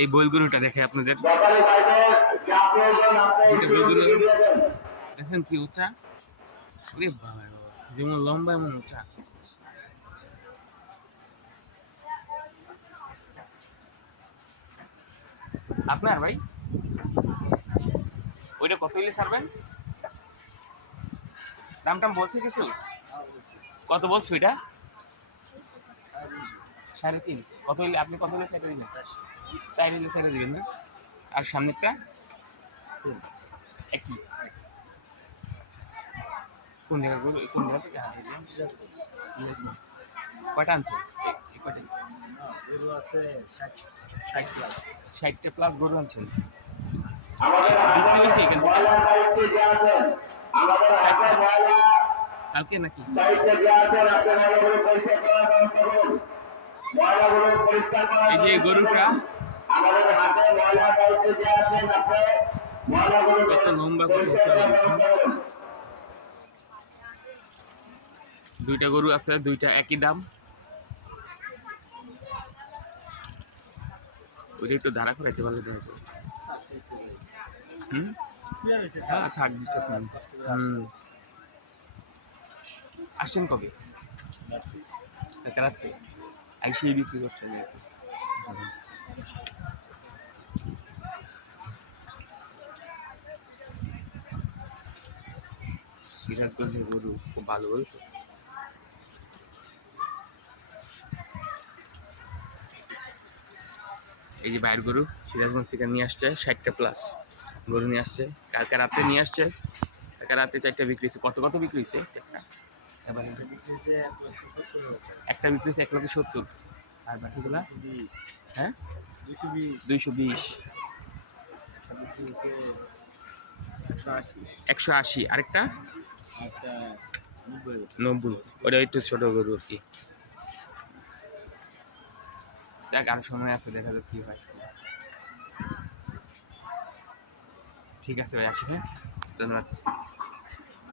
এই বই গরুটা দেখে আপনাদের দেখেন কি উঁচা, ওরে বাবা যেমন লম্বা এমন উঁচা। আপনার ভাই ওইটা কত হইলে ছাড়বেন? দাম টাম বলছে কিছু? কত বলছো এটা? 3.5। কত হইলে আপনি কত হইলে ছেড়ে দিবেন? 4 হইলে ছেড়ে দিবেন না? আর সামনেরটা একই? কোন জায়গা কোন জায়গা থেকে কয়টা আনছে? আছে 60 প্লাস। 60টা প্লাস গরু আনছেন? কালকে নাকি? এই যে গরুটা কত লম্বা, কত উঁচা গরু। দুইটা গরু আছে, দুইটা একই দাম। ওইটা একটু দাঁড়া করাইতে পারলে দেখো। হ্যাঁ থাক দিতে। আসছেন কবে? রাত্রে আইসেই বিক্রি করছেন? সিরাজগঞ্জের গরু খুব ভালো গরু। এই যে বাইরের গরু সিরাজগঞ্জ থেকে নিয়ে আসছে, 60টা প্লাস গরু নিয়ে আসছে। কালকে রাতে নিয়ে আসছে, কালকে রাতে 4টা বিক্রি হয়েছে। কত কত বিক্রি হয়েছে? একটা বিক্রি হয়েছে 1,70,000। আর বাকিগুলা? হ্যাঁ 220। 180। আরেকটা 90। ওটা একটু ছোট গরু আর কি। দেখ আরো সময় আছে, দেখা যাক কি হয়। ঠিক আছে ভাই, আসি। হ্যাঁ, ধন্যবাদ।